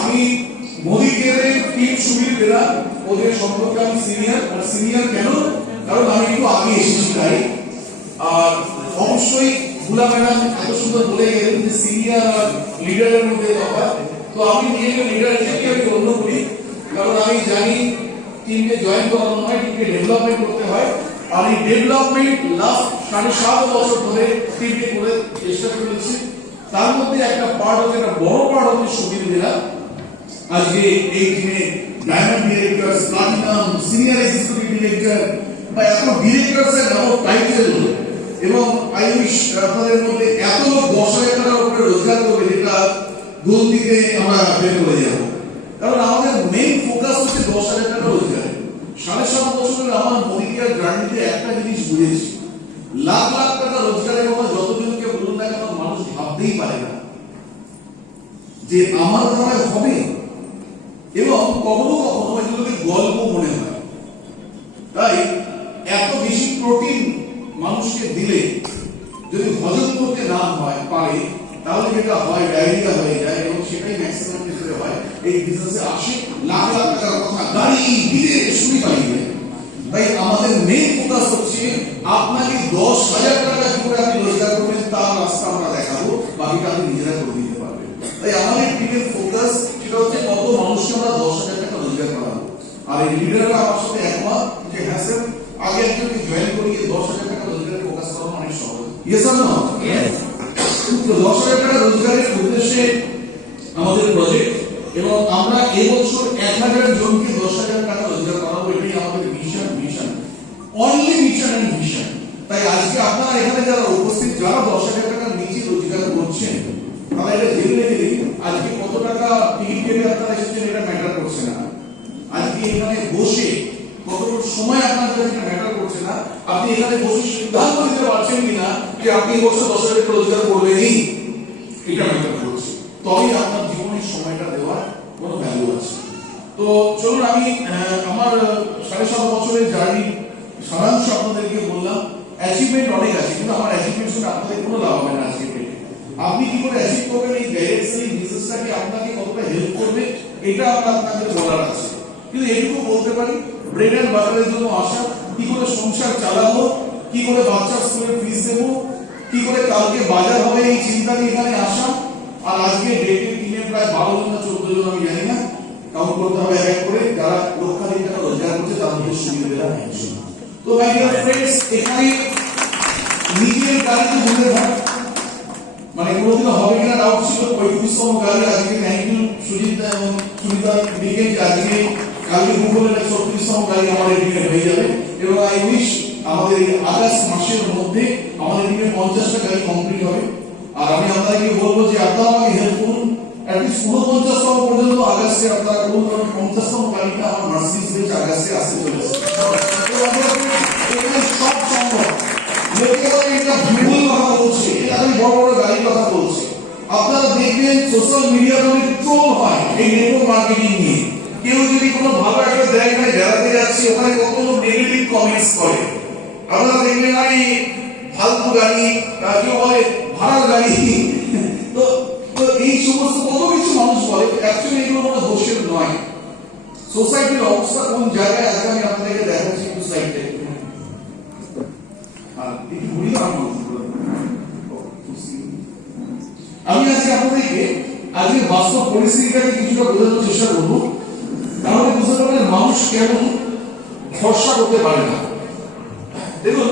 আমি মোদি কেয়ারের টিম সুবিধা পেলাম, ওদের সম্পর্কে আমি সিনিয়র কেন, কারণ আমি একটু আগে এসেছি তাই। আর অবশ্যই ভুলা ম্যাডাম এত সুন্দর বলে গেলেন যে সিনিয়র আর লিডারের মধ্যে তফাৎ। তো আমি নিজেকে লিডার হিসেবে আমি গণ্য করি, কারণ আমি জানি টিমকে জয়েন করানো হয়, টিমকে ডেভেলপমেন্ট করতে হয়। আর এই ডেভেলপমেন্ট লাস্ট 7.5 বছর ধরে টিমকে করে চেষ্টা করেছি। তার মধ্যে একটা পার্ট হচ্ছে, একটা বড় পার্ট হচ্ছে সুবিধা দিলাম আজকে এই টিমে diamond director, platinum, senior executive director বা এত ডিরেক্টরস এর নাম টাইটেল, এবং আই উইশ আপনাদের মধ্যে এত লোক 10,000 টাকার উপরে রোজগার করবে, যেটা দূর দিকে আমরা বের করে যাব। কারণ আমাদের মেইন ফোকাস হচ্ছে 10,000 টাকা রোজগার। 7.5 বছরের আমার মোদি কেয়ার জার্নিতে একটা জিনিস বুঝেছি, লাখ লাখ টাকা রোজগারের কথা যতজনকে বলুন না কেন, মানুষ ভাবতেই পারে না যে আমার দ্বারা হবে, এবং কখনো কখনো এগুলোকে গল্প মনে হয়। তাই এত বেশি প্রোটিন মানুষকে দিলে যদি হজম করতে না হয় পারে, তাহলে যেটা হয় ডায়রিয়া হয়ে যায়, এবং সেটাই ম্যাক্সিমাম ক্ষেত্রে হয়। এই বিজনেসে আসে লাখ লাখ টাকার কথা, গাড়ি বিদেশ শুনি পাইবে। তাই আমাদের মেইন ফোকাস হচ্ছে আপনাকে 10,000 টাকা কি করে আপনি রোজগার করবেন তার রাস্তা আমরা দেখাবো, বাকিটা আপনি নিজেরা করে দিতে পারবেন। তাই আমাদের টিমের ফোকাস সেটা হচ্ছে কত মানুষকে আমরা 10,000 টাকা রোজগার করাবো। আর এই লিডাররা আমার সাথে একমত যে হ্যাঁ স্যার, আগে একজনকে জয়েন করিয়ে 10,000 টাকা রোজগারের ফোকাস করানো অনেক সহজ। ইয়েস আর নো? ইয়েস। তো 10,000 টাকা রোজগারের উদ্দেশ্যে আমাদের প্রজেক্ট, এবং আমরা এবছর 1000 জনকে 10,000 টাকা রোজগার করাবো। এটাই আমাদের mission, only mission and vision. তাই আজকে আপনারা এখানে যারা উপস্থিত, যারা 10,000 টাকার নিচে রোজগার করছেন, তারা এটা জেনে রেখে দিন, আজকে কত টাকা টিকিট কেটে আপনারা এসেছেন এটা ম্যাটার করছে না। আজকে এখানে বসে কতটুকু সময় আপনার কাছে ম্যাটার করছে না। আপনি এখানে বসে সিদ্ধান্ত নিতে পারছেন কিনা যে আপনি এই বছর 10,000 টাকা রোজগার করবেনই, এটা ম্যাটার করছে। তবেই আপনার জীবনের সময়টা দেওয়ার কোনো ভ্যালু আছে। তো চলুন, আমি আমার 7.5 বছরের জার্নি সারাংশ আপনাদেরকে বললাম। অ্যাচিভমেন্ট অনেক আছে, কিন্তু আমার অ্যাচিভমেন্ট শুনে আপনাদের কোনো লাভ হবে না। আজকে আপনি কি করে অ্যাচিভ করবেন, এই ডাইরেকশন বিজনেসটাকে আপনাকে কতটা হেল্প করবে, এটা আপনাদের বলার আছে। কিন্তু এটুকু বলতে পারি, ব্রেড এন্ড বাটারের জন্য আসা, কি করে সংসার চালাবো, কি করে বাচ্চার স্কুলের ফিস দেবো, কি করে কালকে বাজার হবে, এই চিন্তা নিয়ে এখানে আসা। আর আজকে ডেটে টিমে প্রায় 12 জন না 14 জন, আমি জানি না, কাউন্ট করতে হবে এক করে, যারা লক্ষাধিক টাকা রোজগার করছে তার মধ্যে সুবিধা দেওয়া একজন। তো মাই ডিয়ার ফ্রেন্ডস, এখানে নিজের গাড়িতে ঘুরে থাক, মানে কোনোদিনও হবে কিনা ডাউট ছিল। 35তম গাড়ি আজকে, থ্যাংক ইউ সুজিতা এবং সুমিতা দিকে, আজকে কালকে গুগলে 36তম গাড়ি আমাদের এদিকে হয়ে যাবে। এবং আই উইশ আমাদের এই আগস্ট মাসের মধ্যে আমাদের এদিকে 50টা গাড়ি কমপ্লিট হবে। আর আমি আপনাদেরকে বলবো যে আপনারা আমাকে হেল্প করুন, অ্যাটলিস্ট 49তম পর্যন্ত আগস্টে আপনারা করুন, কারণ 50তম গাড়িটা আমার মার্সিডিজ বেঞ্চ আগস্টে আসতে চলেছে। সব সম্ভব। এটা ভুল কথা বলছে, এটা আমি বড় বড় গাড়ির কথা বলছি। আপনারা দেখবেন সোশ্যাল মিডিয়াতে অনেক ট্রোল হয় এই নেটওয়ার্ক মার্কেটিং নিয়ে। কেউ যদি কোনো ভালো একটা জায়গায় বেড়াতে যাচ্ছে, ওখানে কত লোক নেগেটিভ কমেন্টস করে। আপনারা দেখবেন আর এই ফালতু গাড়ি, কেউ বলে ভাড়ার গাড়ি, তো এই সমস্ত কত কিছু মানুষ বলে। অ্যাকচুয়ালি এগুলো কোনো দোষের নয়। সোসাইটির অবস্থা কোন জায়গায় আজকে আমি আপনাদেরকে দেখাচ্ছি একটু সাইডে। আমি আজকে আপনাদেরকে আজকে বাস্তব পরিস্থিতিটাকে কিছুটা বোঝানোর চেষ্টা করবো, তাহলে বুঝতে পারবেন মানুষ কেন ভরসা করতে পারে না। দেখুন,